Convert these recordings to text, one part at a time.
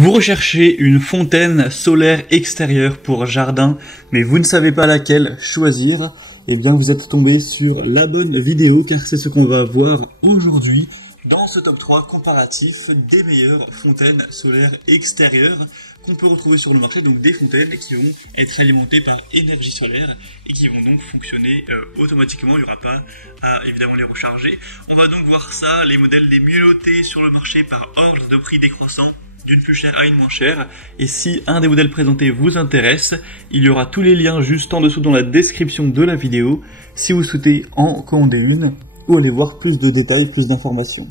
Vous recherchez une fontaine solaire extérieure pour jardin, mais vous ne savez pas laquelle choisir. Eh bien, vous êtes tombé sur la bonne vidéo, car c'est ce qu'on va voir aujourd'hui dans ce top 3 comparatif des meilleures fontaines solaires extérieures qu'on peut retrouver sur le marché. Donc des fontaines qui vont être alimentées par énergie solaire et qui vont donc fonctionner automatiquement. Il n'y aura pas à évidemment les recharger. On va donc voir ça, les modèles les mieux notés sur le marché par ordre de prix décroissant, d'une plus chère à une moins chère. Et si un des modèles présentés vous intéresse, il y aura tous les liens juste en dessous dans la description de la vidéo si vous souhaitez en commander une ou aller voir plus de détails, plus d'informations.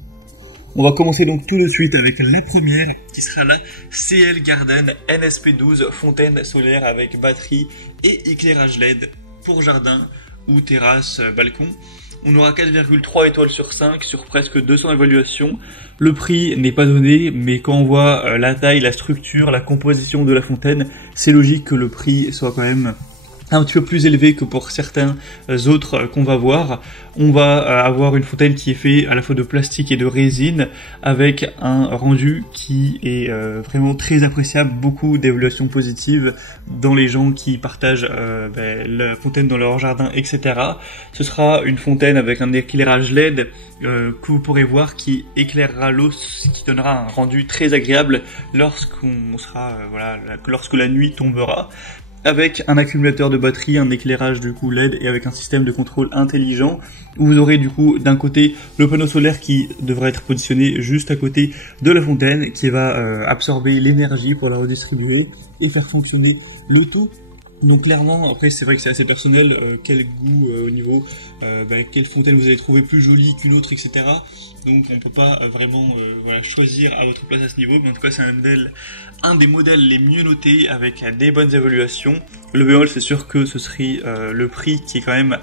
On va commencer donc tout de suite avec la première qui sera la CL Garden NSP12 fontaine solaire avec batterie et éclairage LED pour jardin ou terrasse, balcon. On aura 4,3 étoiles sur 5 sur presque 200 évaluations. Le prix n'est pas donné, mais quand on voit la taille, la structure, la composition de la fontaine, c'est logique que le prix soit quand même un petit peu plus élevé que pour certains autres qu'on va voir. On va avoir une fontaine qui est faite à la fois de plastique et de résine, avec un rendu qui est vraiment très appréciable, beaucoup d'évaluations positives dans les gens qui partagent la fontaine dans leur jardin, etc. Ce sera une fontaine avec un éclairage LED que vous pourrez voir qui éclairera l'eau, ce qui donnera un rendu très agréable lorsqu'on sera lorsque la nuit tombera, avec un accumulateur de batterie, un éclairage du coup LED et avec un système de contrôle intelligent. Vous aurez du coup d'un côté le panneau solaire qui devrait être positionné juste à côté de la fontaine, qui va absorber l'énergie pour la redistribuer et faire fonctionner le tout. Donc clairement, après c'est vrai que c'est assez personnel, quel goût au niveau, quelle fontaine vous allez trouver plus jolie qu'une autre, etc. Donc on ne peut pas vraiment choisir à votre place à ce niveau, mais en tout cas c'est un des modèles les mieux notés avec des bonnes évaluations. Le bémol, c'est sûr que ce serait le prix qui est quand même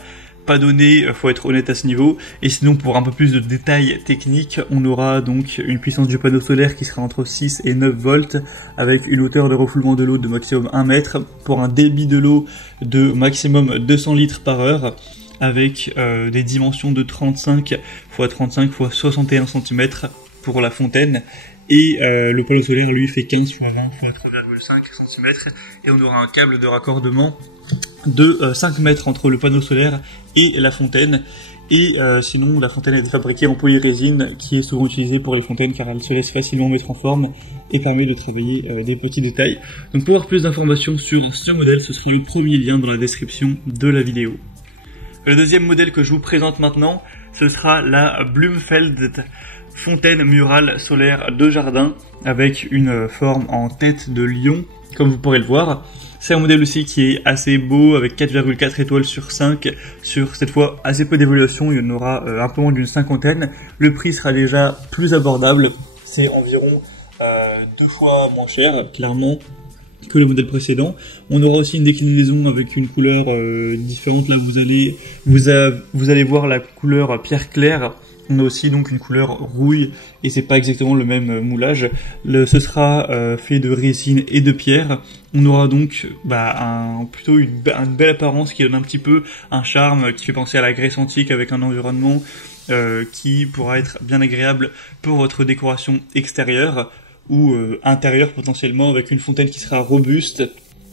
pas donné, faut être honnête à ce niveau. Et sinon, pour un peu plus de détails techniques, on aura donc une puissance du panneau solaire qui sera entre 6 et 9 volts, avec une hauteur de refoulement de l'eau de maximum 1 mètre, pour un débit de l'eau de maximum 200 litres par heure, avec des dimensions de 35 x 35 x 61 cm pour la fontaine. Et le panneau solaire lui fait 15 x 20 x 3,5 cm, et on aura un câble de raccordement de 5 mètres entre le panneau solaire et la fontaine. Et sinon la fontaine est fabriquée en polyrésine, qui est souvent utilisée pour les fontaines car elle se laisse facilement mettre en forme et permet de travailler des petits détails. Donc pour avoir plus d'informations sur ce modèle, ce sera le premier lien dans la description de la vidéo. Le deuxième modèle que je vous présente maintenant, ce sera la Blumfeld fontaine murale solaire de jardin, avec une forme en tête de lion, comme vous pourrez le voir. C'est un modèle aussi qui est assez beau, avec 4,4 étoiles sur 5, sur cette fois assez peu d'évaluations, il y en aura un peu moins d'une cinquantaine. Le prix sera déjà plus abordable, c'est environ 2 fois moins cher, clairement, que le modèle précédent. On aura aussi une déclinaison avec une couleur différente. Là, vous allez voir la couleur pierre claire. On a aussi donc une couleur rouille, et c'est pas exactement le même moulage. Ce sera fait de résine et de pierre. On aura donc plutôt une belle apparence qui donne un petit peu un charme, qui fait penser à la Grèce antique, avec un environnement qui pourra être bien agréable pour votre décoration extérieure ou intérieure potentiellement, avec une fontaine qui sera robuste,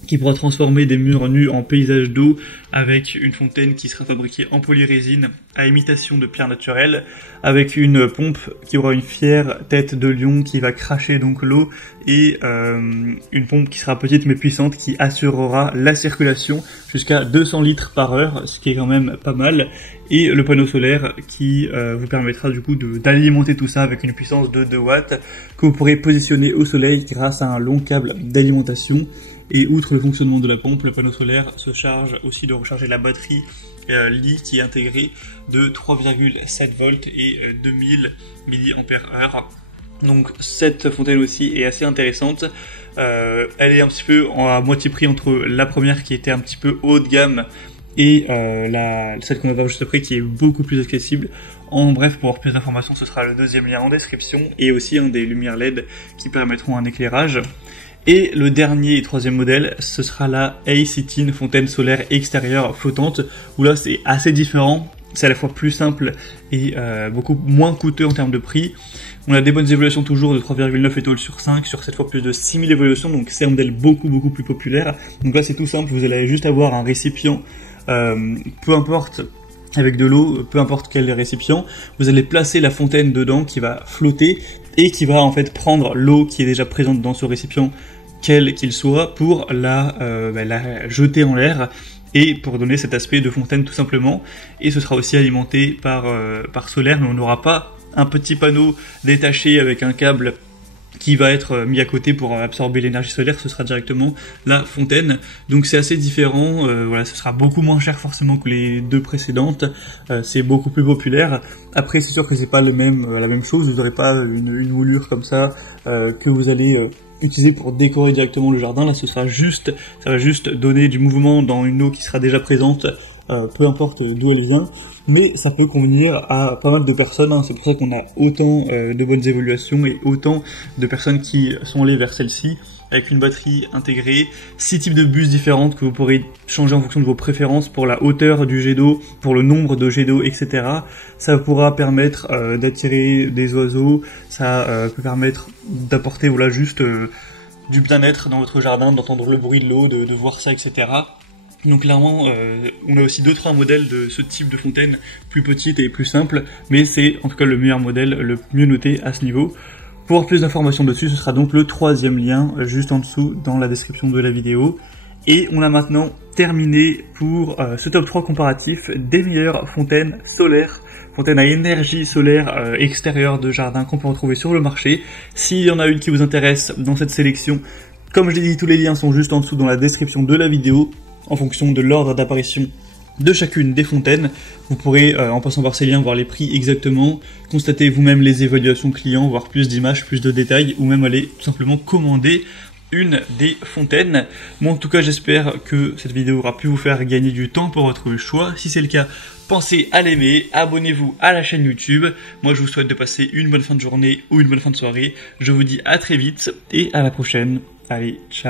qui pourra transformer des murs nus en paysage d'eau, avec une fontaine qui sera fabriquée en polyrésine à imitation de pierre naturelle, avec une pompe qui aura une fière tête de lion qui va cracher donc l'eau, et une pompe qui sera petite mais puissante, qui assurera la circulation jusqu'à 200 litres par heure, ce qui est quand même pas mal, et le panneau solaire qui vous permettra du coup d'alimenter tout ça avec une puissance de 2 watts que vous pourrez positionner au soleil grâce à un long câble d'alimentation. Et outre le fonctionnement de la pompe, le panneau solaire se charge aussi de recharger la batterie Li, qui est intégrée, de 3,7 volts et 2000 mAh. Donc cette fontaine aussi est assez intéressante. Elle est un petit peu à moitié prix entre la première qui était un petit peu haut de gamme et celle qu'on va voir juste après, qui est beaucoup plus accessible. En bref, pour avoir plus d'informations, ce sera le deuxième lien en description, et aussi des lumières LED qui permettront un éclairage. Et le dernier et troisième modèle, ce sera la A-Citine fontaine solaire extérieure flottante, où là c'est assez différent. c'est à la fois plus simple et beaucoup moins coûteux en termes de prix. On a des bonnes évaluations toujours de 3,9 étoiles sur 5, sur 7 fois plus de 6000 évaluations, donc c'est un modèle beaucoup plus populaire. Donc là c'est tout simple, vous allez juste avoir un récipient, peu importe, avec de l'eau, peu importe quel récipient, vous allez placer la fontaine dedans qui va flotter et qui va en fait prendre l'eau qui est déjà présente dans ce récipient, quel qu'il soit, pour la jeter en l'air et pour donner cet aspect de fontaine tout simplement. Et ce sera aussi alimenté par solaire, mais on n'aura pas un petit panneau détaché avec un câble qui va être mis à côté pour absorber l'énergie solaire, ce sera directement la fontaine. Donc c'est assez différent, voilà, ce sera beaucoup moins cher forcément que les deux précédentes, c'est beaucoup plus populaire. Après c'est sûr que c'est pas la même chose, vous n'aurez pas une moulure comme ça que vous allez utiliser pour décorer directement le jardin. Là ça va juste donner du mouvement dans une eau qui sera déjà présente, peu importe d'où elle vient, mais ça peut convenir à pas mal de personnes, hein. C'est pour ça qu'on a autant de bonnes évaluations et autant de personnes qui sont allées vers celle-ci, avec une batterie intégrée, 6 types de bus différentes que vous pourrez changer en fonction de vos préférences pour la hauteur du jet d'eau, pour le nombre de jets d'eau, etc. Ça pourra permettre d'attirer des oiseaux, ça peut permettre d'apporter voilà juste du bien-être dans votre jardin, d'entendre le bruit de l'eau, de voir ça, etc. Donc clairement, on a aussi d'autres modèles de ce type de fontaine, plus petite et plus simple, mais c'est en tout cas le meilleur modèle, le mieux noté à ce niveau. Pour avoir plus d'informations dessus, ce sera donc le 3e lien juste en dessous dans la description de la vidéo. Et on a maintenant terminé pour ce top 3 comparatif des meilleures fontaines solaires, fontaines à énergie solaire extérieure de jardin qu'on peut retrouver sur le marché. S'il y en a une qui vous intéresse dans cette sélection, comme je l'ai dit, tous les liens sont juste en dessous dans la description de la vidéo. En fonction de l'ordre d'apparition de chacune des fontaines, vous pourrez, en passant par ces liens, voir les prix exactement, constater vous-même les évaluations clients, voir plus d'images, plus de détails, ou même aller tout simplement commander une des fontaines. Moi en tout cas j'espère que cette vidéo aura pu vous faire gagner du temps pour votre choix. Si c'est le cas, pensez à l'aimer, abonnez-vous à la chaîne YouTube. Moi je vous souhaite de passer une bonne fin de journée ou une bonne fin de soirée. Je vous dis à très vite et à la prochaine. Allez, ciao.